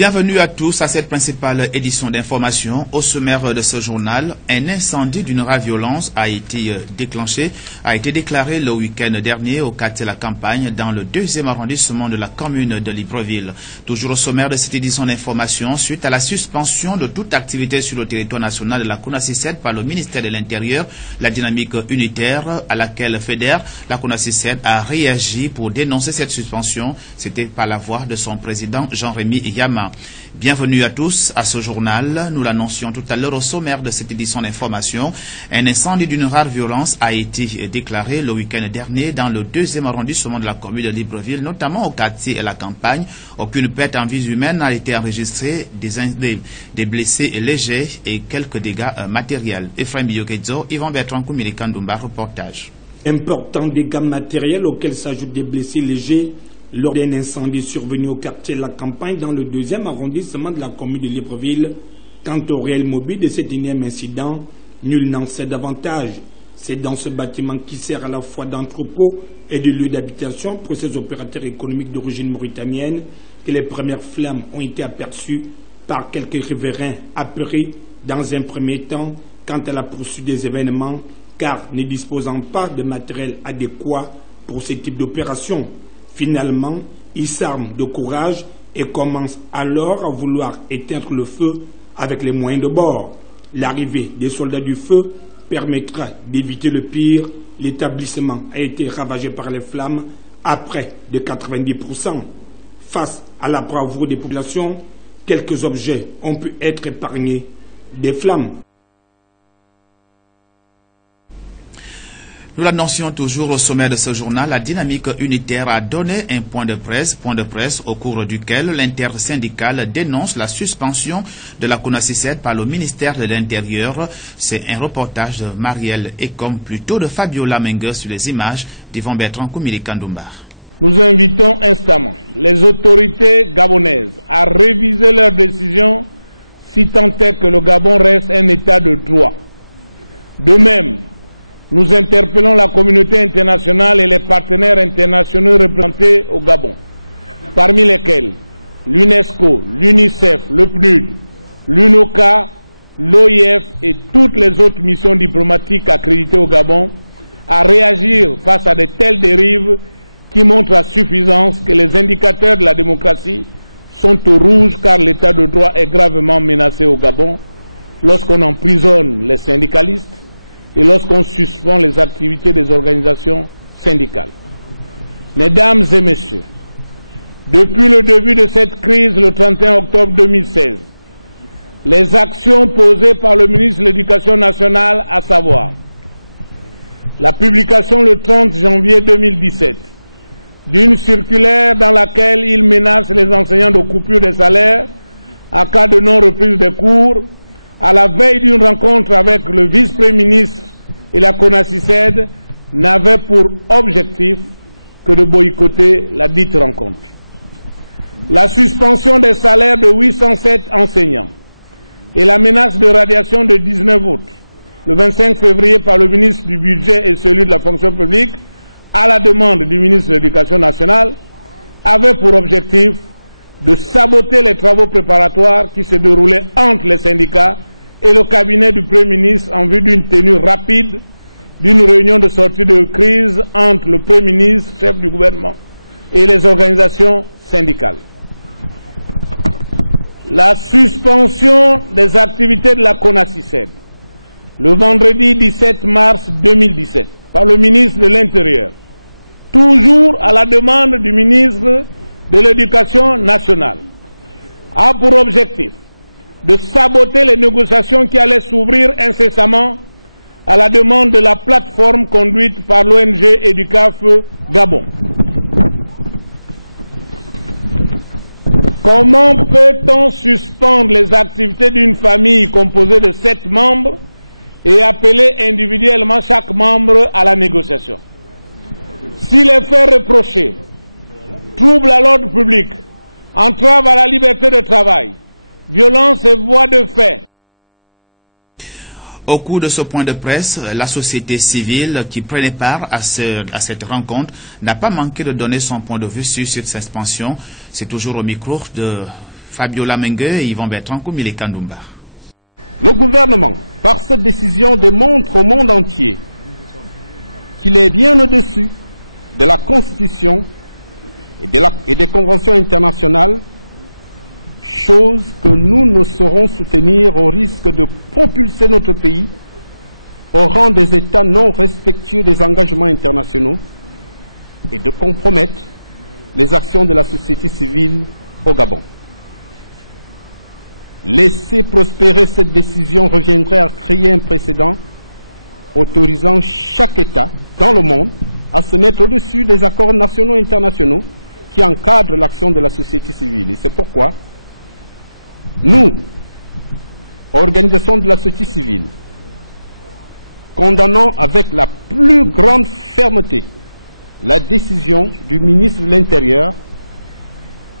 Bienvenue à tous à cette principale édition d'information. Au sommaire de ce journal, un incendie d'une rare violence a été déclaré le week-end dernier au quartier La Campagne dans le 2e arrondissement de la commune de Libreville. Toujours au sommaire de cette édition d'information, suite à la suspension de toute activité sur le territoire national de la CONACYCED par le ministère de l'Intérieur, la dynamique unitaire à laquelle fédère la CONACYCED a réagi pour dénoncer cette suspension. C'était par la voix de son président Jean-Rémy Yama. Bienvenue à tous à ce journal. Nous l'annoncions tout à l'heure au sommaire de cette édition d'information. Un incendie d'une rare violence a été déclaré le week-end dernier dans le 2e arrondissement de la commune de Libreville, notamment au quartier La Campagne. Aucune perte en vie humaine n'a été enregistrée, des blessés légers et quelques dégâts matériels. Ephraim Biokedzo, Yvan Bertrand Koumili Kandoumba, reportage. Importants dégâts matériels auxquels s'ajoutent des blessés légers lors d'un incendie survenu au quartier La Campagne dans le 2e arrondissement de la commune de Libreville. Quant au réel mobile de cet énième incident, nul n'en sait davantage. C'est dans ce bâtiment qui sert à la fois d'entrepôt et de lieu d'habitation pour ces opérateurs économiques d'origine mauritanienne que les premières flammes ont été aperçues par quelques riverains apeurés dans un premier temps quant à la poursuite des événements, car ne disposant pas de matériel adéquat pour ce type d'opération. Finalement, ils s'arment de courage et commencent alors à vouloir éteindre le feu avec les moyens de bord. L'arrivée des soldats du feu permettra d'éviter le pire. L'établissement a été ravagé par les flammes à près de 90%. Face à la bravoure des populations, quelques objets ont pu être épargnés des flammes. Nous l'annoncions toujours au sommet de ce journal, la dynamique unitaire a donné un point de presse au cours duquel l'intersyndicale dénonce la suspension de la CONACYCED par le ministère de l'Intérieur. C'est un reportage de Marielle Ekom, plutôt de Fabiola Mengue sur les images d'Yvan Bertrand Koumili Kandoumba. Nous invitons instamment les autorités gabonaises à réviser leurs décisions si tant est que le Gabon reste un état de droit. De même, nous interpellons la communauté internationale et les partenaires internationaux représentés au Gabon, parmi lesquels l'UNESCO, l'UNICEF, le PNUD, l'UNOCA, l'OIF et toutes les autres missions diplomatiques accréditées au Gabon, à réagir face à de telles dérives qui montrent à suffisance que les indicateurs de la démocratie sont au rouge car l'état de droit est gravement menacé au Gabon lorsqu'on emprisonne les syndicalistes et lorsqu'on suspend les activités des organisations syndicales. Mesdames et messieurs, depuis le début de cette crise le 31 octobre 2016, les actions posées par le ministre de l'Éducation nationale, à savoir la publication le 30 janvier 2017 d'une circulaire dans laquelle il menace les enseignants de coupure des salaires en cas de non-reprise des cours, à la veille d'une rencontre avec le vice-premier ministre et la CONACYCED, n'avait pour objectif que de boycotter la dite rencontre. La suspension des salaires de 807 enseignants et la menace de radiation de 19 autres, le 25 février par le ministre du Budget et celui de la fonction publique, à la demande du ministre de l'Éducation nationale, avaient pour objectif de saboter les travaux préparatoires qui se déroulaient entre les syndicats et le cabinet du Premier ministre en vue d'une tenue rapide d'une réunion de sortie de crise entre le Premier ministre, chef du gouvernement, et les organisations syndicales. La suspension des activités de la CONACYCED le vendredi 17 mars 2017 par le ministre de l'Intérieur, toujours à la demande du ministre de l'Éducation nationale, a pour objectif de saboter les négociations qui allaient s'ouvrir incessamment à la demande de la plateforme conduite par l'ONG EDUCAF Gabon. Comment peut-on suspendre les activités d'une famille composée de 7 membres et appeler individuellement chaque membre à la négociation? Si les faits reprochés troublent à l'ordre public, entravent à la liberté de travail, violence et voies de fait. Au cours de ce point de presse, la société civile qui prenait part à cette rencontre n'a pas manqué de donner son point de vue sur cette suspension. C'est toujours au micro de Fabiola Mengue et Yvan Bertrand Koumile Kandoumba. Le gouvernement, par cette décision, démontre au monde entier qu'il est bien au-dessus de la Constitution et des conventions internationales, chose que nous ne saurons soutenir au risque de propulser notre pays au rang des États non respectueux des engagements internationaux et de compromettre les actions de la société civile au Gabon. Laisser prospérer cette décision reviendrait à créer un précédent autorisant chaque État dans le monde à se mettre au-dessus des accords nationaux et internationaux qui encadrent l'action de la société civile. Et c'est pourquoi nous, organisations de la société civile, condamnons avec la plus grande fermeté la décision du ministre de l'Intérieur,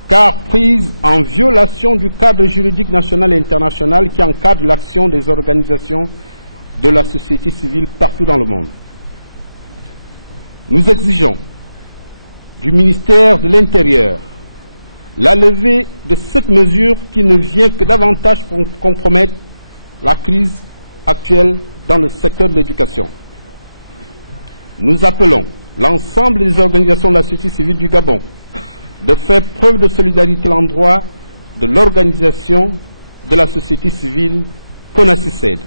car prise en violation du cadre juridique national et international qui encadre l'action des organisations de la société civile partout dans le monde. Nous exigeons du ministère de l'Intérieur la levée de cette mesure qui ne vient que davantage pour compromettre la crise actuelle dans le secteur de l'éducation. Nous appelons l'ensemble des organisations de la société civile du Gabon de faire preuve de solidarité à l'endroit de l'organisation de la société civile CONACYCED.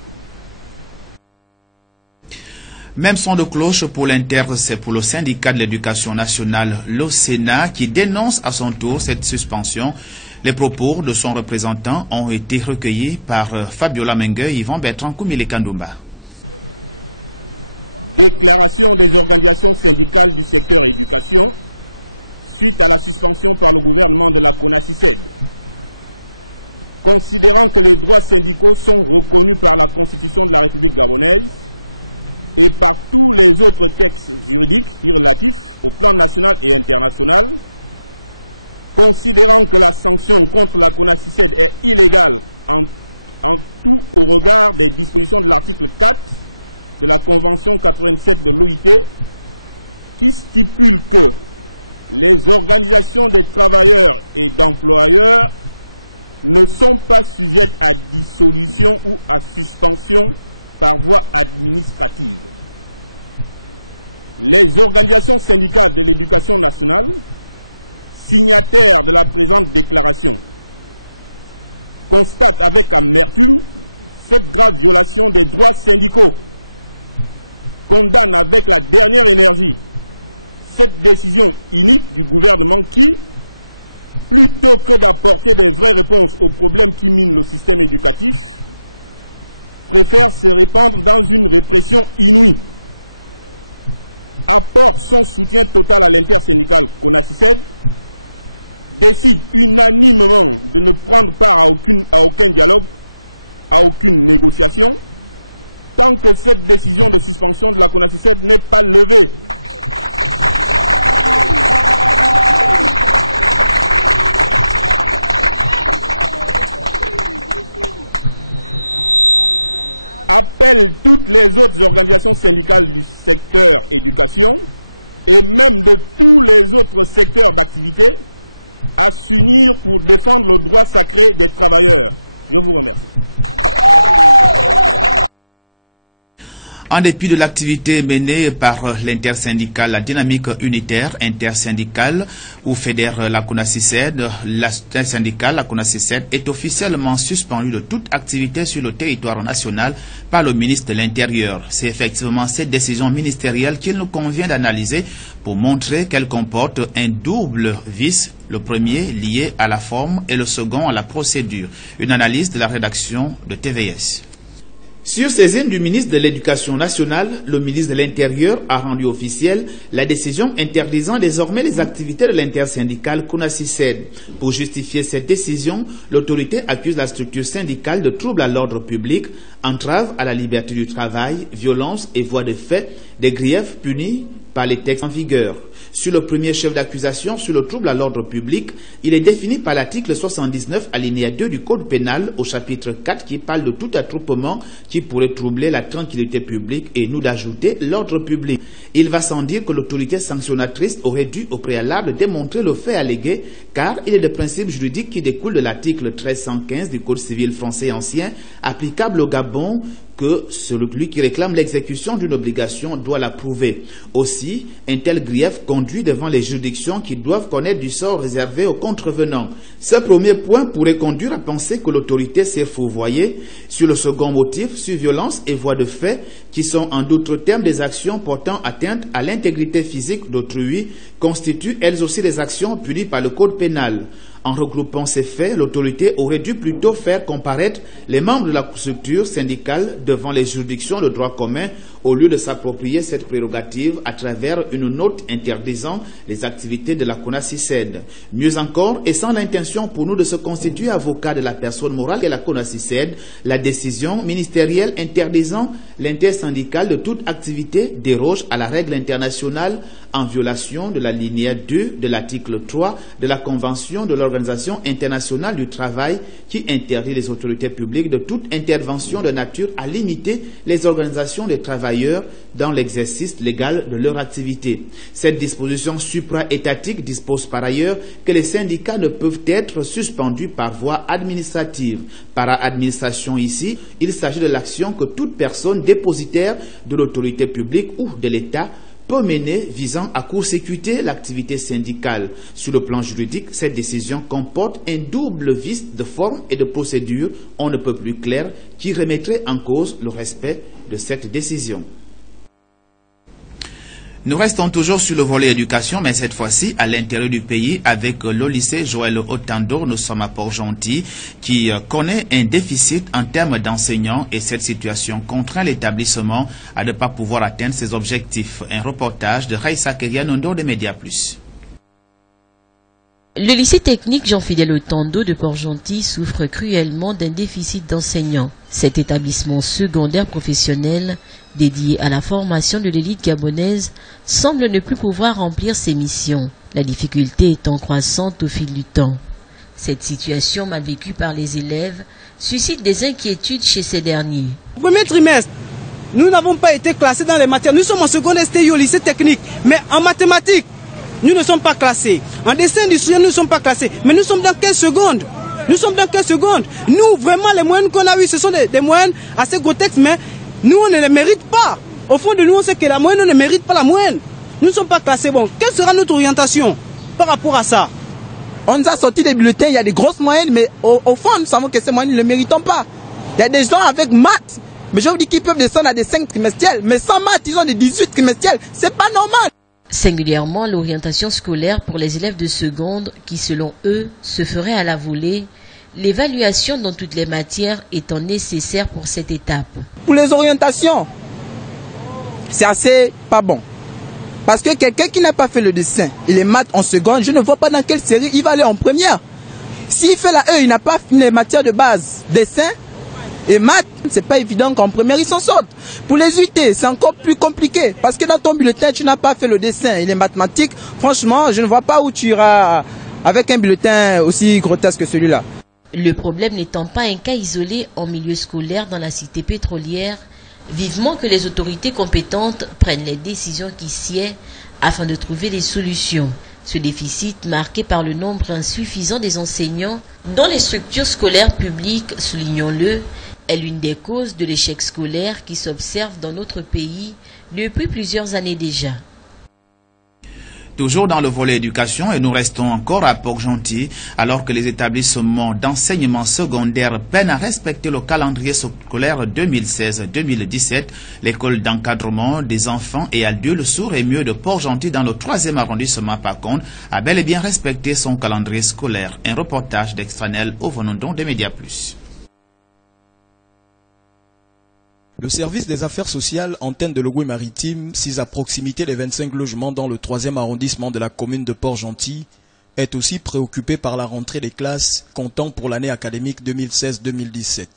Même son de cloche pour c'est pour le syndicat de l'éducation nationale, le Sénat, qui dénonce à son tour cette suspension. Les propos de son représentant ont été recueillis par Fabiola Mengue et Yvan Bertrand Koumile Kandoumba. Déclaration des organisations syndicales du secteur éducation suite à la suspension par le gouvernement de la CONACYCED. Considérant que les droits syndicaux sont reconnus par la Constitution de la République gabonaise et par tous les autres textes juridiques relatifs au plan national et international, considérant que la sanction contre la CONACYCED est illégale en tout au regard des dispositions de l'article 4 de la Convention 87 de l'OIT, qui stipule que les organisations des travailleurs et d'employeurs ne sont pas sujettes à dissolution ou à suspension par voie administrative. Les organisations syndicales de l'éducation nationale, signataires de la présente déclaration, constatent avec amertume cette grave violation des droits syndicaux, condamnent avec la dernière énergie cette décision inique du gouvernement qui, plutôt que d'apporter des vraies réponses aux problèmes qui minent le système éducatif, préfère se répandre dans une répression inouïe, apporte son soutien total à l'intersyndicale CONACYCED, décide unanimement de ne prendre part à aucun dialogue, à aucune négociation, tant que cette décision de suspension de la CONACYCED n'est pas levée. Appelle toutes les autres organisations syndicales du secteur éducation et même de tous les autres secteurs d'activité à s'unir pour défendre le droit sacré des travailleurs. Je vous remercie. En dépit de l'activité menée par l'intersyndicale, la dynamique unitaire intersyndicale où fédère la CONACYCED, l'intersyndicale, la CONACYCED est officiellement suspendue de toute activité sur le territoire national par le ministre de l'Intérieur. C'est effectivement cette décision ministérielle qu'il nous convient d'analyser pour montrer qu'elle comporte un double vice, le premier lié à la forme et le second à la procédure. Une analyse de la rédaction de TVS. Sur saisine du ministre de l'Éducation nationale, le ministre de l'Intérieur a rendu officielle la décision interdisant désormais les activités de l'intersyndicale CONACYCED. Pour justifier cette décision, l'autorité accuse la structure syndicale de troubles à l'ordre public, entrave à la liberté du travail, violence et voies de fait, des griefs punis par les textes en vigueur. Sur le premier chef d'accusation, sur le trouble à l'ordre public, il est défini par l'article 79 alinéa 2 du Code pénal au chapitre 4 qui parle de tout attroupement qui pourrait troubler la tranquillité publique et nous d'ajouter l'ordre public. Il va sans dire que l'autorité sanctionnatrice aurait dû au préalable démontrer le fait allégué car il est le principe juridique qui découle de l'article 1315 du Code civil français ancien applicable au Gabon que celui qui réclame l'exécution d'une obligation doit la prouver. Aussi, un tel grief conduit devant les juridictions qui doivent connaître du sort réservé aux contrevenants. Ce premier point pourrait conduire à penser que l'autorité s'est fourvoyée. Sur le second motif, sur violence et voies de fait, qui sont en d'autres termes des actions portant atteinte à l'intégrité physique d'autrui, constituent elles aussi des actions punies par le Code pénal. En regroupant ces faits, l'autorité aurait dû plutôt faire comparaître les membres de la structure syndicale devant les juridictions de droit commun au lieu de s'approprier cette prérogative à travers une note interdisant les activités de la CONACYCED. Mieux encore, et sans l'intention pour nous de se constituer avocat de la personne morale qu'est la CONACYCED, la décision ministérielle interdisant l'intersyndicale de toute activité déroge à la règle internationale en violation de la linéa 2 de l'article 3 de la Convention de l'Organisation internationale du travail qui interdit les autorités publiques de toute intervention de nature à limiter les organisations des travailleurs dans l'exercice légal de leur activité. Cette disposition supra-étatique dispose par ailleurs que les syndicats ne peuvent être suspendus par voie administrative. Par administration ici, il s'agit de l'action que toute personne dépositaire de l'autorité publique ou de l'État peut mener visant à court-circuiter l'activité syndicale. Sur le plan juridique, cette décision comporte un double vice de forme et de procédure, on ne peut plus clair, qui remettrait en cause le respect de cette décision. Nous restons toujours sur le volet éducation, mais cette fois-ci à l'intérieur du pays avec le lycée Joël Otando. Nous sommes à Port-Gentil qui connaît un déficit en termes d'enseignants et cette situation contraint l'établissement à ne pas pouvoir atteindre ses objectifs. Un reportage de Raïssa Kerianondo de Média Plus. Le lycée technique Jean-Fidèle Otando de Port-Gentil souffre cruellement d'un déficit d'enseignants. Cet établissement secondaire professionnel dédié à la formation de l'élite gabonaise semble ne plus pouvoir remplir ses missions, la difficulté étant croissante au fil du temps. Cette situation mal vécue par les élèves suscite des inquiétudes chez ces derniers. Au premier trimestre, nous n'avons pas été classés dans les matières. Nous sommes en seconde STI au lycée technique, mais en mathématiques, nous ne sommes pas classés. En dessin industriel, nous ne sommes pas classés. Mais nous sommes dans 15 secondes. Nous sommes dans 15 secondes. Nous, vraiment, les moyennes qu'on a eues, ce sont des moyennes assez grotesques, mais nous, on ne les mérite pas. Au fond de nous, on sait que la moyenne, on ne mérite pas la moyenne. Nous ne sommes pas classés. Bon, quelle sera notre orientation par rapport à ça? On nous a sorti des bulletins, il y a des grosses moyennes, mais au fond, nous savons que ces moyennes, nous ne les méritons pas. Il y a des gens avec maths, mais je vous dis qu'ils peuvent descendre à des 5 trimestriels, mais sans maths, ils ont des 18 trimestriels. C'est pas normal. Singulièrement, l'orientation scolaire pour les élèves de seconde qui, selon eux, se ferait à la volée, l'évaluation dans toutes les matières étant nécessaire pour cette étape. Pour les orientations, c'est assez pas bon. Parce que quelqu'un qui n'a pas fait le dessin et les maths en seconde, je ne vois pas dans quelle série il va aller en première. S'il fait la E, il n'a pas fini les matières de base, dessin et maths, c'est pas évident qu'en première il s'en sorte. Pour les UT, c'est encore plus compliqué. Parce que dans ton bulletin, tu n'as pas fait le dessin et les mathématiques. Franchement, je ne vois pas où tu iras avec un bulletin aussi grotesque que celui-là. Le problème n'étant pas un cas isolé en milieu scolaire dans la cité pétrolière, vivement que les autorités compétentes prennent les décisions qui sied afin de trouver des solutions. Ce déficit, marqué par le nombre insuffisant des enseignants dans les structures scolaires publiques, soulignons-le, est l'une des causes de l'échec scolaire qui s'observe dans notre pays depuis plusieurs années déjà. Toujours dans le volet éducation, et nous restons encore à Port-Gentil, alors que les établissements d'enseignement secondaire peinent à respecter le calendrier scolaire 2016-2017, l'école d'encadrement des enfants et adultes sourds et muets de Port-Gentil dans le 3e arrondissement par contre a bel et bien respecté son calendrier scolaire. Un reportage d'Extranel au Venondon de Média Plus. Le service des affaires sociales antenne de l'Ogooué-Maritime, sis à proximité des 25 logements dans le 3e arrondissement de la commune de Port-Gentil, est aussi préoccupé par la rentrée des classes comptant pour l'année académique 2016-2017.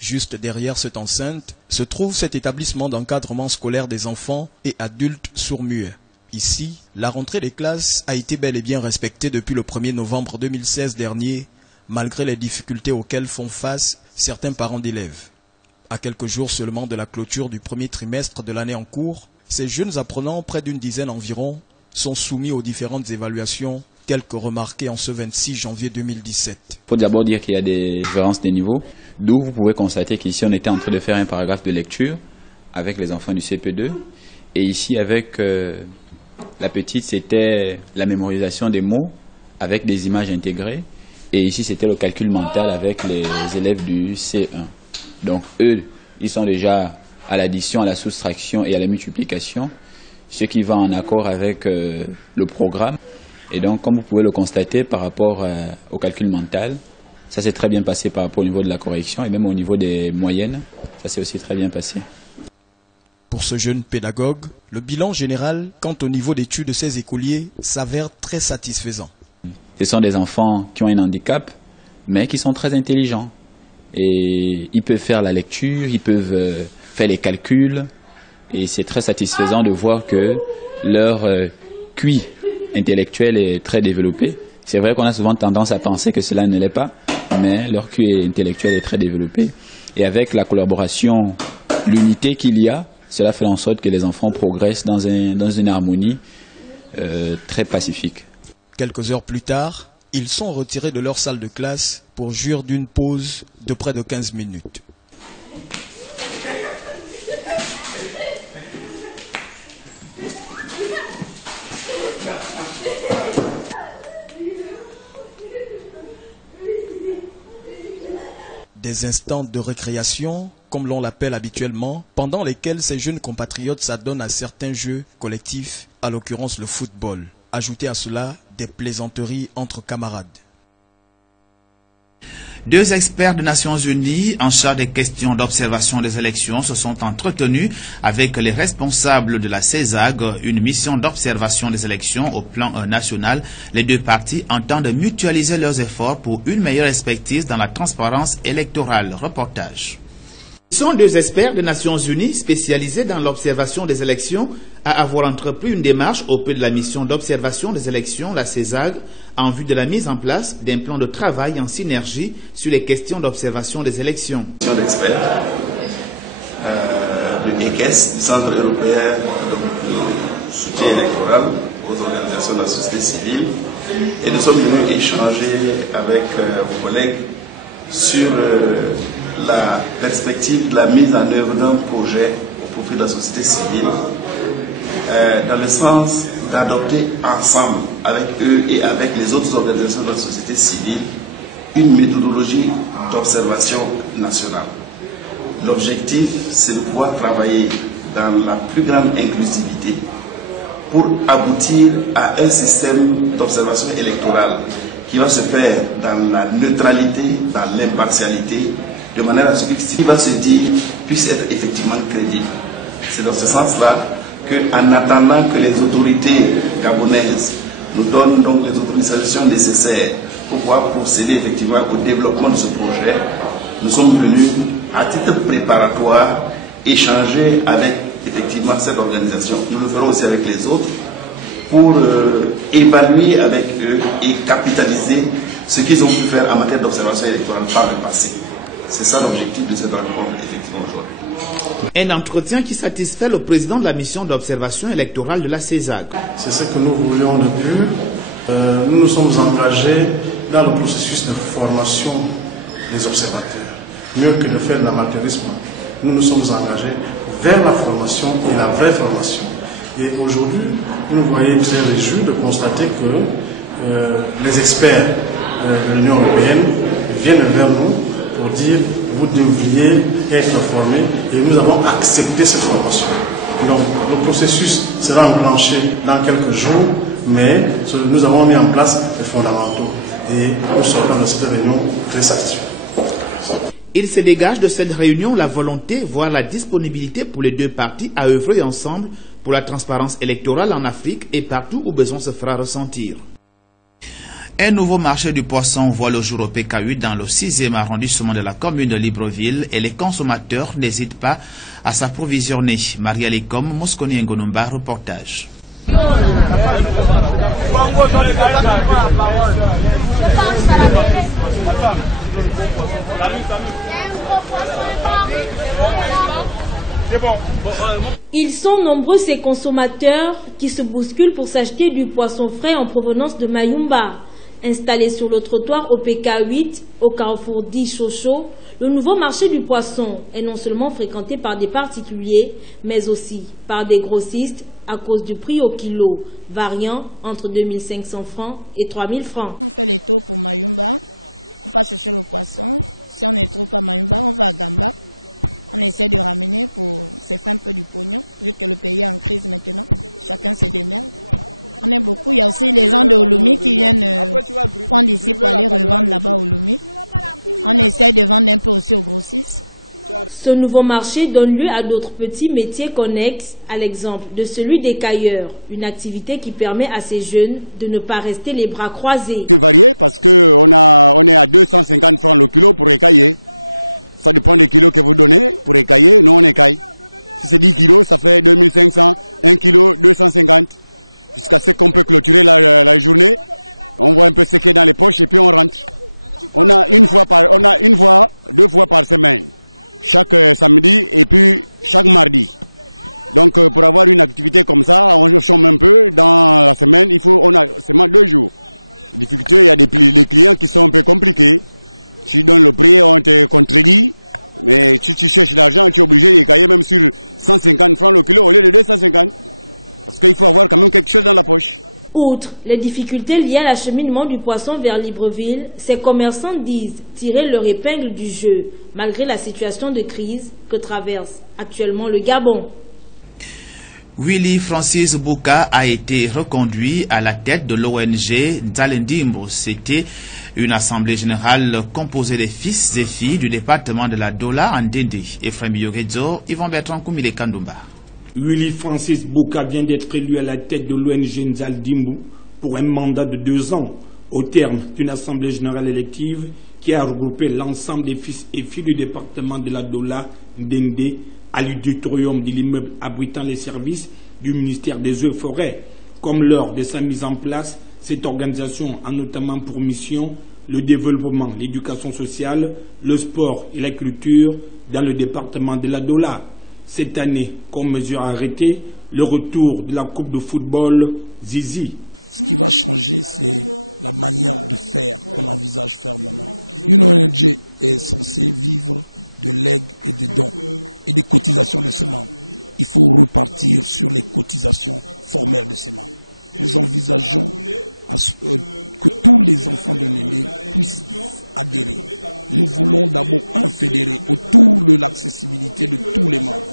Juste derrière cette enceinte se trouve cet établissement d'encadrement scolaire des enfants et adultes sourds-muets. Ici, la rentrée des classes a été bel et bien respectée depuis le 1er novembre 2016 dernier, malgré les difficultés auxquelles font face certains parents d'élèves. À quelques jours seulement de la clôture du premier trimestre de l'année en cours, ces jeunes apprenants, près d'une dizaine environ, sont soumis aux différentes évaluations, quelques remarquées en ce 26 janvier 2017. Il faut d'abord dire qu'il y a des différences des niveaux, d'où vous pouvez constater qu'ici on était en train de faire un paragraphe de lecture avec les enfants du CP2, et ici avec la petite c'était la mémorisation des mots avec des images intégrées, et ici c'était le calcul mental avec les élèves du C1. Donc eux, ils sont déjà à l'addition, à la soustraction et à la multiplication, ce qui va en accord avec le programme. Et donc, comme vous pouvez le constater par rapport au calcul mental, ça s'est très bien passé par rapport au niveau de la correction et même au niveau des moyennes, ça s'est aussi très bien passé. Pour ce jeune pédagogue, le bilan général quant au niveau d'études de ces écoliers s'avère très satisfaisant. Ce sont des enfants qui ont un handicap, mais qui sont très intelligents. Et ils peuvent faire la lecture, ils peuvent faire les calculs, et c'est très satisfaisant de voir que leur QI intellectuel est très développé. C'est vrai qu'on a souvent tendance à penser que cela ne l'est pas, mais leur QI intellectuel est très développé. Et avec la collaboration, l'unité qu'il y a, cela fait en sorte que les enfants progressent dans une harmonie très pacifique. Quelques heures plus tard, ils sont retirés de leur salle de classe pour jouir d'une pause de près de 15 minutes. Des instants de récréation, comme l'on l'appelle habituellement, pendant lesquels ces jeunes compatriotes s'adonnent à certains jeux collectifs, à l'occurrence le football. Ajoutez à cela des plaisanteries entre camarades. Deux experts des Nations Unies en charge des questions d'observation des élections se sont entretenus avec les responsables de la CESAG, une mission d'observation des élections au plan national. Les deux parties entendent mutualiser leurs efforts pour une meilleure expertise dans la transparence électorale. Reportage. Ce sont deux experts des Nations Unies spécialisés dans l'observation des élections à avoir entrepris une démarche auprès de la mission d'observation des élections, la CESAG, en vue de la mise en place d'un plan de travail en synergie sur les questions d'observation des élections. Mission d'experts de NICES, Centre européen de soutien électoral aux organisations de la société civile, et nous sommes venus échanger avec vos collègues sur la perspective de la mise en œuvre d'un projet au profit de la société civile, dans le sens d'adopter ensemble avec eux et avec les autres organisations de la société civile une méthodologie d'observation nationale. L'objectif, c'est de pouvoir travailler dans la plus grande inclusivité pour aboutir à un système d'observation électorale qui va se faire dans la neutralité, dans l'impartialité, de manière à ce que ce qui va se dire puisse être effectivement crédible. C'est dans ce sens-là qu'en attendant que les autorités gabonaises nous donnent donc les autorisations nécessaires pour pouvoir procéder effectivement au développement de ce projet, nous sommes venus à titre préparatoire échanger avec effectivement cette organisation. Nous le ferons aussi avec les autres pour évaluer avec eux et capitaliser ce qu'ils ont pu faire en matière d'observation électorale par le passé. C'est ça l'objectif de cette rencontre, effectivement, aujourd'hui. Un entretien qui satisfait le président de la mission d'observation électorale de la CESAG. C'est ce que nous voulions depuis. Nous nous sommes engagés dans le processus de formation des observateurs. Mieux que de faire l'amateurisme, nous nous sommes engagés vers la formation et la vraie formation. Et aujourd'hui, vous nous voyez très réjouis de constater que les experts de l'Union européenne viennent vers nous pour dire vous devriez être formés et nous avons accepté cette formation. Donc le processus sera enclenché dans quelques jours, mais nous avons mis en place les fondamentaux et nous sortons de cette réunion très satisfaits. Il se dégage de cette réunion la volonté, voire la disponibilité pour les deux parties à œuvrer ensemble pour la transparence électorale en Afrique et partout où besoin se fera ressentir. Un nouveau marché du poisson voit le jour au PK8 dans le 6e arrondissement de la commune de Libreville et les consommateurs n'hésitent pas à s'approvisionner. Maria Lekom, Mosconi Ngonumba, reportage. Ils sont nombreux ces consommateurs qui se bousculent pour s'acheter du poisson frais en provenance de Mayumba. Installé sur le trottoir au PK8, au carrefour d'Ichocho, le nouveau marché du poisson est non seulement fréquenté par des particuliers, mais aussi par des grossistes à cause du prix au kilo, variant entre 2500 francs et 3000 francs. On fait les tours pour Mayumba, on va chercher le poisson. Si on ne trouve pas Mayumba, on va à Gamba. On essaie de ramener pour se faire un peu du pognon, vu que le pays est en crise maintenant, chacun se démerde. On est beaucoup, il y a aussi les gens de Olumi qui viennent prendre ici pour aller revendre là-bas au Olumi. On essaie de vendre un peu aussi aux grossistes. Ce nouveau marché donne lieu à d'autres petits métiers connexes, à l'exemple de celui des cailleurs, une activité qui permet à ces jeunes de ne pas rester les bras croisés. C'est varié parce qu'on est à 250 francs le kilo pour écailler. Ça dépend des kilos que vous donnez pour écailler, nous on écaille. Si c'est 10 kilos, ça fait 2500, 1 kilo, 250. Jusqu'à ce qu'on peut clôturer la journée. On voit un peu ce qui est dans les poches et puis on rentre. On a deux fois par semaine. Chaque samedi et puis chaque mardi. Donc pour avoir une activité comme ça, on chôme un peu dans la semaine, on a seulement 2 jours. Difficulté, il y a des clients qui sont un peu compliqués. Tu donnes le prix, on te contredit, mais tu cherches l'argent, tu es obligé d'écailler même sur 150 francs le kilo au lieu de 250. Parce qu'il faut avoir quand même quelque chose dans la poche. Outre les difficultés liées à l'acheminement du poisson vers Libreville, ces commerçants disent tirer leur épingle du jeu, malgré la situation de crise que traverse actuellement le Gabon. Willy Francis Bouka a été reconduit à la tête de l'ONG Nzalendimbo. C'était une assemblée générale composée des fils et filles du département de la Dola en Ndende. Ephraim Yogedzo, Yvan Bertrand Koumile Kandoumba. Willy Francis Bouka vient d'être élu à la tête de l'ONG Nzalendimbo pour un mandat de 2 ans, au terme d'une assemblée générale élective qui a regroupé l'ensemble des fils et filles du département de la Dola Ndende à l'auditorium de l'immeuble abritant les services du ministère des Eaux et Forêts. Comme lors de sa mise en place, cette organisation a notamment pour mission le développement, l'éducation sociale, le sport et la culture dans le département de la Dola. Cette année, comme mesure arrêtée, le retour de la Coupe de football Zizi. Ce qui va changer, c'est la manière de faire qu'on envisage faire maintenant. Une ONG est censée vivre de legs et de dons et des cotisations de ses membres. Il faut repartir sur les cotisations formelles de ses membres. Nous envisageons que tous les enfants de Ndende puissent adhérer. Nous voulons d'abord un fédéré autour de l'accessibilité de tous les membres.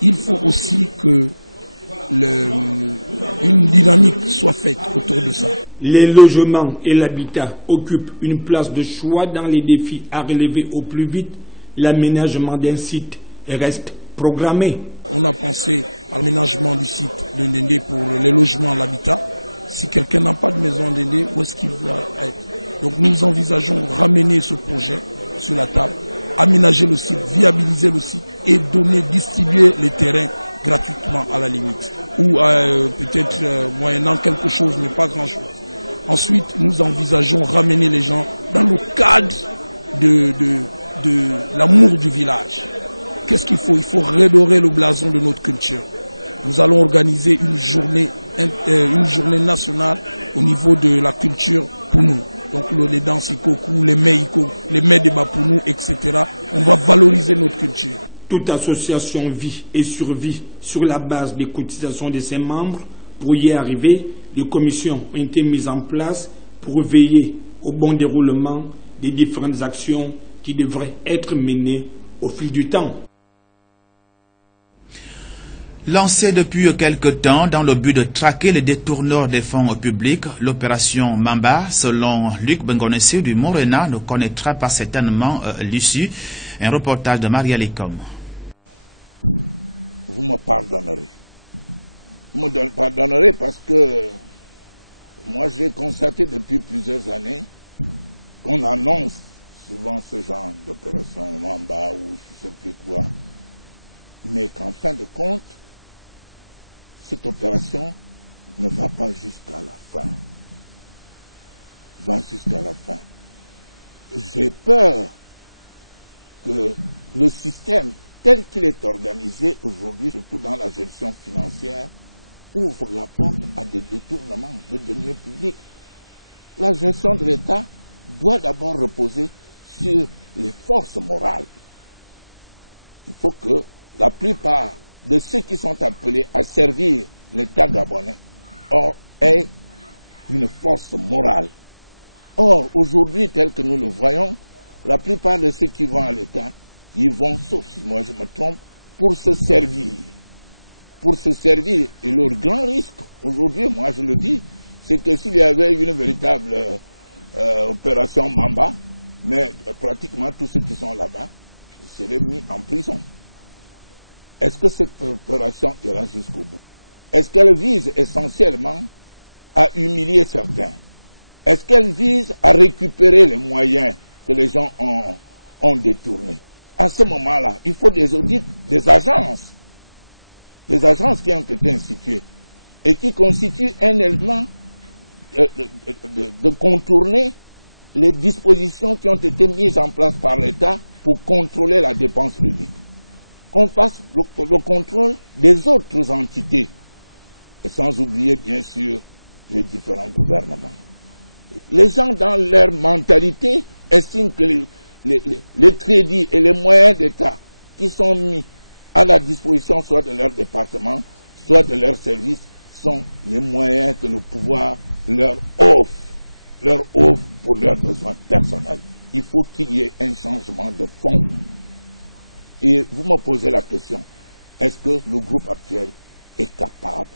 Il faut aussi que une dynamique soit faite autour de ça. Les logements et l'habitat occupent une place de choix dans les défis à relever au plus vite. L'aménagement d'un site reste programmé. On a pensé à l'aménagement du site de Ndende pour les logements et l'habitat. Si quelqu'un n'a pas de maison à Ndende, où est-ce qu'il va être? Donc nous envisageons ramener ce projet sur la table, aménager le site, viabiliser le site et distribuer les terrains gratuitement à la limite. Ou peut-être moyennant quelque chose, mais pas grand-chose. Ensuite, nous envisageons ramener les gens dans le cadre de l'amour du village. Qu'est-ce qu'il faut? Il faut redorer le blason de notre culture. Nous allons organiser une journée nationale au niveau de la culture pour nous. Donc les danses ikoku, les mets de Bapounou, etc. On va valoriser notre culture. Toute association vit et survit sur la base des cotisations de ses membres. Pour y arriver, des commissions ont été mises en place pour veiller au bon déroulement des différentes actions qui devraient être menées au fil du temps. Lancée depuis quelque temps dans le but de traquer les détourneurs des fonds publics, l'opération Mamba, selon Luc Bengonessé du Morena, ne connaîtra pas certainement l'issue. Un reportage de Maria Lekom. Vous me pardonnerez. Vous me pardonnerez parce que moi j'ai constaté depuis plusieurs années qu'on annonce souvent ce genre d'opération Mamba ou je ne sais plus quoi, mais qu'en fin de compte, cette opération ne va pas jusqu'à la fin. Va jusqu'à la fin. J'ai peur que le système tel qu'il est organisé aujourd'hui, surtout dans la gestion financière, ouvre la porte à des détournements de deniers publics. La gestion de l'État doit d'abord reposer sur les forces morales. Il faut que la plupart de ceux qui sont appelés à servir l'État gabonais aient une force morale. Or, aujourd'hui, tel que nous le voyons, la plupart de ceux qui vont à l'État, ils vont, sauf si moi je me trompe, pour se servir. Pour se servir. Et leur grand risque, aujourd'hui, moi je le dis, c'est que s'il y avait une véritable opération Mamba, mais pratiquement tous ceux qui sont là-bas seraient mis en prison. Est-ce que cette opération ira jusqu'au bout? Est-ce qu'elle vise essentiellement à humilier certains? Est-ce qu'elle vise à récupérer les moyens que les gens ont détournés? À ce moment-là, il faut des audits des agences qui ont été instituées et qui constituent un élément de contourner les dispositions qui ont été mises en place par l'État pour contrôler la dépense publique. Qu'on fasse le contrôle des autres entités, et sans oublier bien sûr les différents gouvernements. Les gens dans leur mentalité estiment que les crédits et les moyens d'État qui sont mis à la disposition soit de leur département, soit de leur service, sont les moyens que le pouvoir leur offre pour leurs besoins personnels. Il faut qu'il y ait un changement de fond. Et vous me posez la question, est-ce que le groupe actuel est capable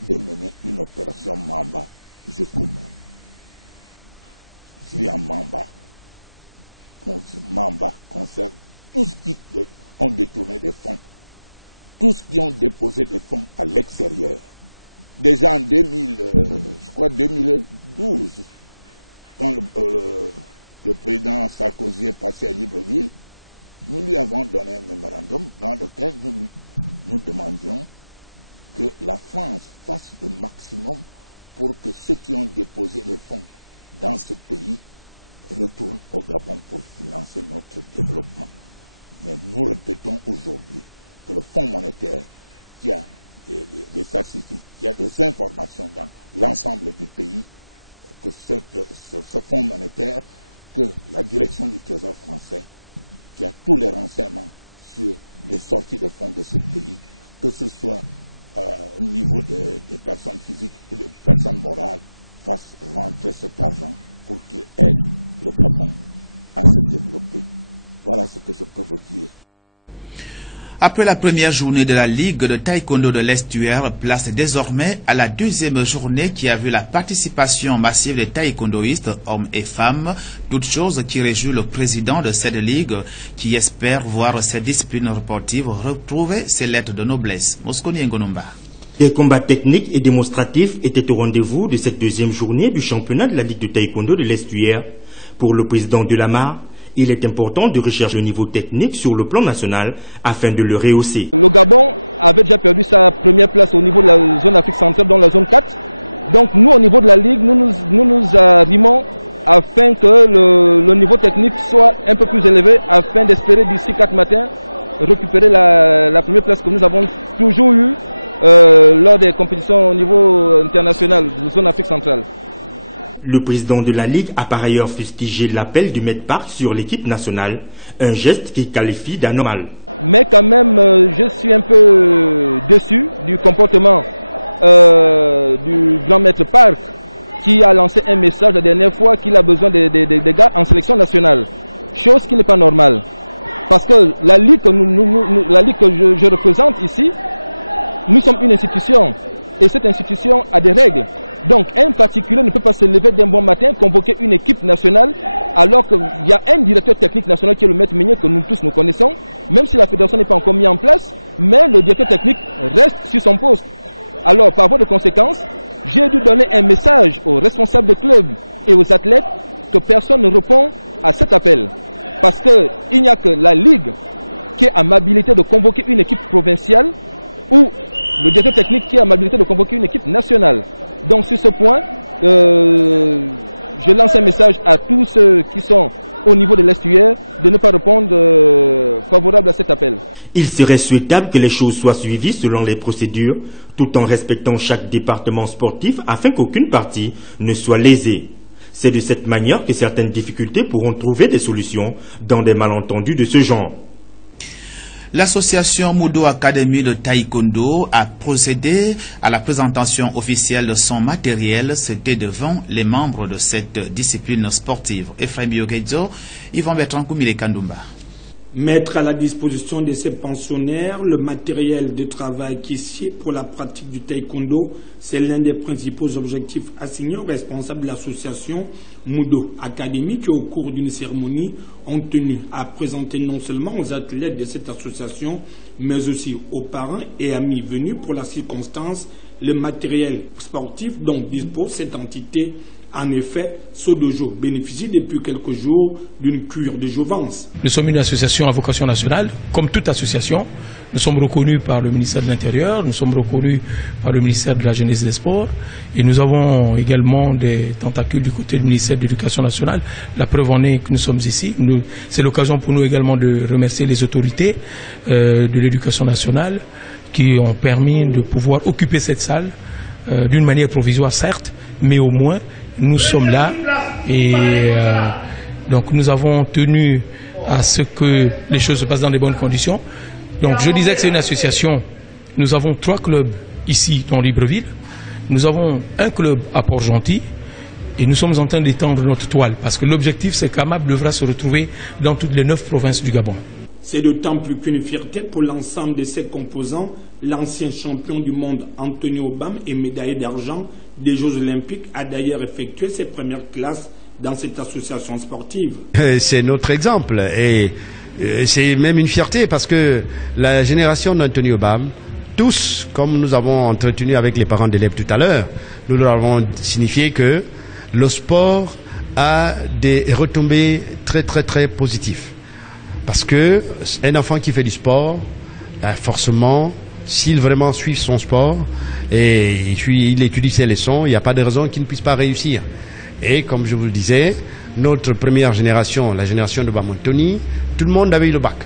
de mener une opération Mamba jusqu'au bout? S'il y a Mamba concerne tous ceux qui ont détourné des fonds, tous qui ont déposé des fonds à l'extérieur. Déjà en 2012, quand le président Sarkozy est passé à Libreville, nous lui avons donné un mémorandum dans lequel nous demandions que la France fasse le maximum pour que ceux qui ont déposé les fonds dans ce pays retournent au Gabon pour financer notre développement. Mais nous répétons aujourd'hui que le Fonds monétaire, qui a des statistiques, qui a des informations dans l'ensemble du pays, que ce Fonds monétaire, que la direction du Trésor français, qui a tous les renseignements sur les sorties de fonds de ce pays, que ce soit au niveau des personnes physiques ou des personnes morales, fasse rentrer cet argent pour qu'il aide le Gabon à se développer. Voilà ce que je peux vous dire. Après la première journée de la Ligue de taekwondo de l'Estuaire, place désormais à la deuxième journée qui a vu la participation massive des taekwondoïstes, hommes et femmes, toute chose qui réjouit le président de cette ligue qui espère voir cette discipline sportive retrouver ses lettres de noblesse. Mosconi Ngonomba. Des combats techniques et démonstratifs étaient au rendez-vous de cette deuxième journée du championnat de la Ligue de taekwondo de l'Estuaire. Pour le président de l'AMAR, il est important de rechercher le niveau technique sur le plan national afin de le rehausser. Le Gabon avait déjà perdu sa première place au niveau de la zone Afrique centrale, dans la zone 4. Donc nous, au niveau de la Ligue, nous nous arrimons afin que le niveau technique soit un peu plus élevé, afin d'espérer d'ici 4 matins récupérer la première place que nous avons toujours eue lors des compétitions au niveau international de la zone Afrique centrale. Le président de la Ligue a par ailleurs fustigé l'appel du Maître Park sur l'équipe nationale, un geste qu'il qualifie d'anormal. Mais quand même, je suis un peu déçu du comportement du grand Maître Park qui a lancé un message la dernière fois qu'il a besoin des gars en sélection nationale, chose qui n'est pas normale. Parce que la Ligue que, je représente ici, nous sommes une institution et cette institution a des règles. Donc un particulier ne peut pas se lever d'un bon matin, convoquer une équipe nationale, alors qu'il y a un directeur technique national qui est le maître Meunier que nous tous nous connaissons, même si la fédération n'est pas encore mise en place, mais le directeur technique reste sur son poste. Alors par voie de conséquence, J'ai dû donner un message aux responsables des clubs et aux athlètes que personne ne répond à cet appel. Parce qu'il n'y a que la Ligue qui est en habilité de convoquer une équipe provinciale ou le directeur technique qui est en habilité de convoquer une équipe nationale. Donc sur ce point, je lance un message à tous ceux qui sont au niveau de l'estuaire de ne pas répondre favorable à cet appel. Il serait souhaitable que les choses soient suivies selon les procédures, tout en respectant chaque département sportif afin qu'aucune partie ne soit lésée. C'est de cette manière que certaines difficultés pourront trouver des solutions dans des malentendus de ce genre. L'association Mudo Academy de Taekwondo a procédé à la présentation officielle de son matériel. C'était devant les membres de cette discipline sportive. Ephraim Yogedzo, Yvan Bertrand Koumile Kandoumba. Mettre à la disposition de ces pensionnaires le matériel de travail qui sied pour la pratique du taekwondo, c'est l'un des principaux objectifs assignés aux responsables de l'association Mudo Academy qui, au cours d'une cérémonie, ont tenu à présenter non seulement aux athlètes de cette association, mais aussi aux parents et amis venus pour la circonstance, le matériel sportif dont dispose cette entité. En effet, Sodojo bénéficie depuis quelques jours d'une cure de jouvence. Nous sommes une association à vocation nationale. Comme toute association, nous sommes reconnus par le ministère de l'Intérieur, nous sommes reconnus par le ministère de la Jeunesse et des Sports. Et nous avons également des tentacules du côté du ministère de l'Éducation nationale. La preuve en est que nous sommes ici. C'est l'occasion pour nous également de remercier les autorités de l'Éducation nationale qui ont permis de pouvoir occuper cette salle d'une manière provisoire, certes, mais au moins nous sommes là et donc nous avons tenu à ce que les choses se passent dans de bonnes conditions. Donc je disais que c'est une association. Nous avons 3 clubs ici dans Libreville. Nous avons un club à Port-Gentil et nous sommes en train d'étendre notre toile parce que l'objectif c'est qu'Amab devra se retrouver dans toutes les 9 provinces du Gabon. C'est d'autant plus qu'une fierté pour l'ensemble de ses composants. L'ancien champion du monde Anthony Obam et médaillé d'argent des Jeux Olympiques a d'ailleurs effectué ses premières classes dans cette association sportive. C'est notre exemple et c'est même une fierté parce que la génération d'Anthony Obam, tous, comme nous avons entretenu avec les parents d'élèves tout à l'heure, nous leur avons signifié que le sport a des retombées très très très positives. Parce que un enfant qui fait du sport, forcément, s'il vraiment suit son sport et il étudie ses leçons, il n'y a pas de raison qu'il ne puisse pas réussir. Et comme je vous le disais, notre première génération, la génération de Bamantoni, tout le monde avait eu le bac.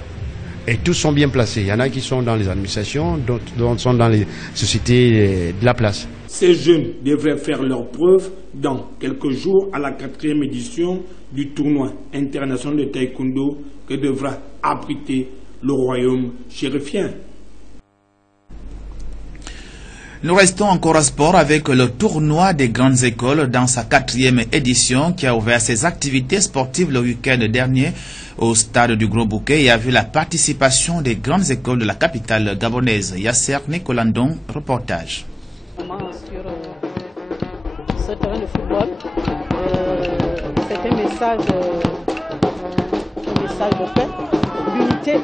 Et tous sont bien placés. Il y en a qui sont dans les administrations, d'autres sont dans les sociétés de la place. Ces jeunes devraient faire leurs preuves dans quelques jours à la 4e édition du tournoi international de taekwondo que devra abriter le royaume chérifien. Nous restons encore à sport avec le tournoi des grandes écoles dans sa 4e édition qui a ouvert ses activités sportives le week-end dernier au stade du Gros Bouquet et a vu la participation des grandes écoles de la capitale gabonaise. Yasser Nicolandon, reportage. Sur ce terrain de football, c'est un message de paix, d'unité.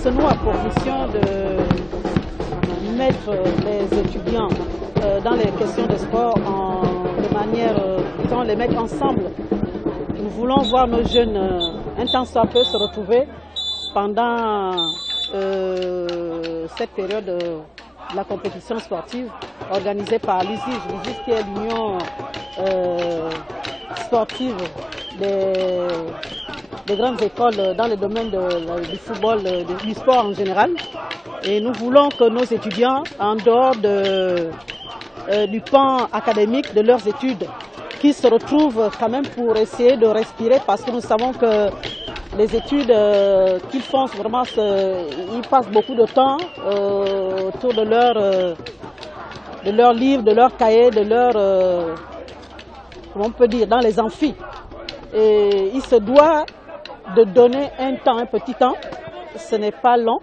Ce nous a pour mission de mettre les étudiants dans les questions de sport de manière, disons, les mettre ensemble. Nous voulons voir nos jeunes un temps soit peu se retrouver pendant cette période de la compétition sportive organisée par l'ISIG, qui est l'union sportive des grandes écoles dans le domaine du football, du sport en général. Et nous voulons que nos étudiants, en dehors du pan académique de leurs études, qui se retrouvent quand même pour essayer de respirer, parce que nous savons que les études qu'ils font, vraiment, ils passent beaucoup de temps autour de leurs livres, de leurs cahiers, de leurs, comment on peut dire, dans les amphis. Et il se doit de donner un temps, un petit temps. Ce n'est pas long,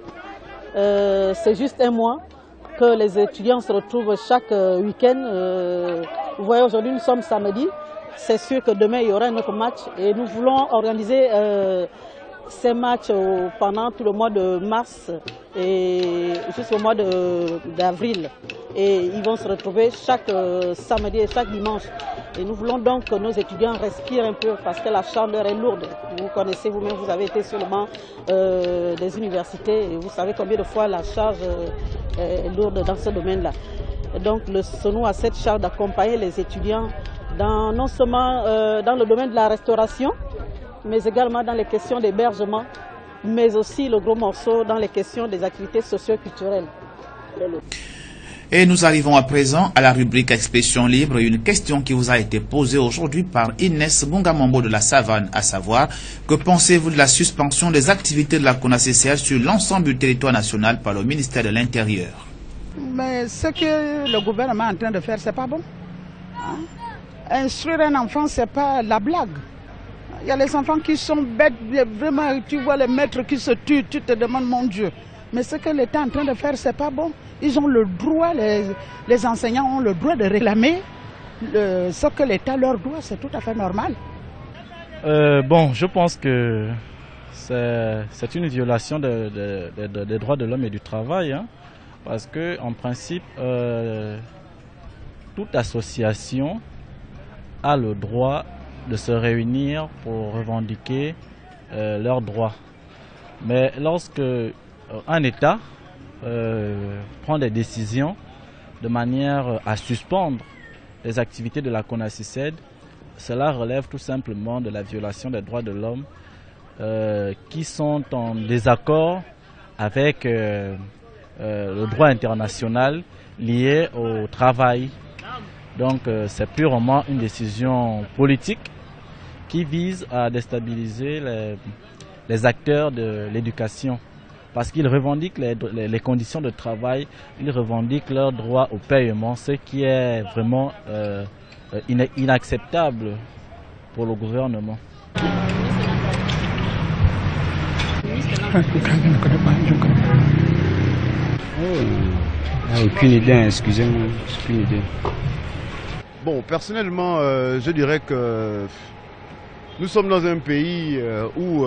c'est juste un mois que les étudiants se retrouvent chaque week-end. Vous voyez, aujourd'hui nous sommes samedi, c'est sûr que demain il y aura un autre match et nous voulons organiser ces matchs pendant tout le mois de mars et jusqu'au mois d'avril. et ils vont se retrouver chaque samedi et chaque dimanche. Et nous voulons donc que nos étudiants respirent un peu parce que la charge leur est lourde. Vous connaissez vous-même, vous avez été sur le banc des universités et vous savez combien de fois la charge est lourde dans ce domaine-là. Donc le SONU a cette charge d'accompagner les étudiants non seulement dans le domaine de la restauration, mais également dans les questions d'hébergement, mais aussi le gros morceau dans les questions des activités socio-culturelles. Et nous arrivons à présent à la rubrique Expression libre, une question qui vous a été posée aujourd'hui par Inès Bungamombo de la Savane, à savoir, que pensez-vous de la suspension des activités de la CONACCR sur l'ensemble du territoire national par le ministère de l'Intérieur? Mais ce que le gouvernement est en train de faire, c'est pas bon. Hein? Instruire un enfant, c'est pas la blague. Il y a les enfants qui sont bêtes, vraiment, tu vois les maîtres qui se tuent, tu te demandes, mon Dieu. Mais ce que l'État est en train de faire, c'est pas bon. Ils ont le droit, les enseignants ont le droit de réclamer ce que l'État leur doit, c'est tout à fait normal. Bon, je pense que c'est une violation des droits de l'homme et du travail, hein, parce que en principe, toute association a le droit de se réunir pour revendiquer leurs droits. Mais lorsque un État prend des décisions de manière à suspendre les activités de la CONACCR, cela relève tout simplement de la violation des droits de l'homme qui sont en désaccord avec le droit international lié au travail. Donc c'est purement une décision politique qui vise à déstabiliser les acteurs de l'éducation. Parce qu'ils revendiquent les conditions de travail, ils revendiquent leur droit au paiement, ce qui est vraiment inacceptable pour le gouvernement. Aucune idée, excusez-moi, aucune idée. Bon, personnellement, je dirais que nous sommes dans un pays où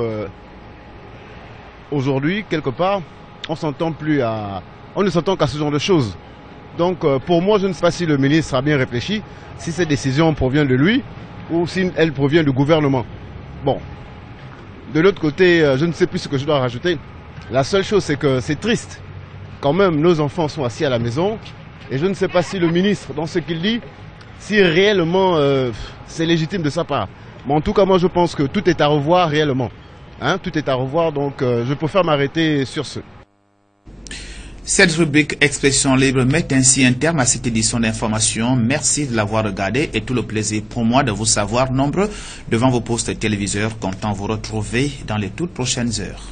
aujourd'hui, quelque part, on ne s'entend qu'à ce genre de choses. Donc, pour moi, je ne sais pas si le ministre a bien réfléchi, si cette décision provient de lui ou si elle provient du gouvernement. Bon, de l'autre côté, je ne sais plus ce que je dois rajouter. La seule chose, c'est que c'est triste. Quand même, nos enfants sont assis à la maison et je ne sais pas si le ministre, dans ce qu'il dit, si réellement c'est légitime de sa part. Mais en tout cas, moi, je pense que tout est à revoir réellement. Hein, tout est à revoir, donc je préfère m'arrêter sur ce. Cette rubrique Expression libre met ainsi un terme à cette édition d'information. Merci de l'avoir regardé et tout le plaisir pour moi de vous savoir nombreux devant vos postes téléviseurs, comptant vous retrouver dans les toutes prochaines heures.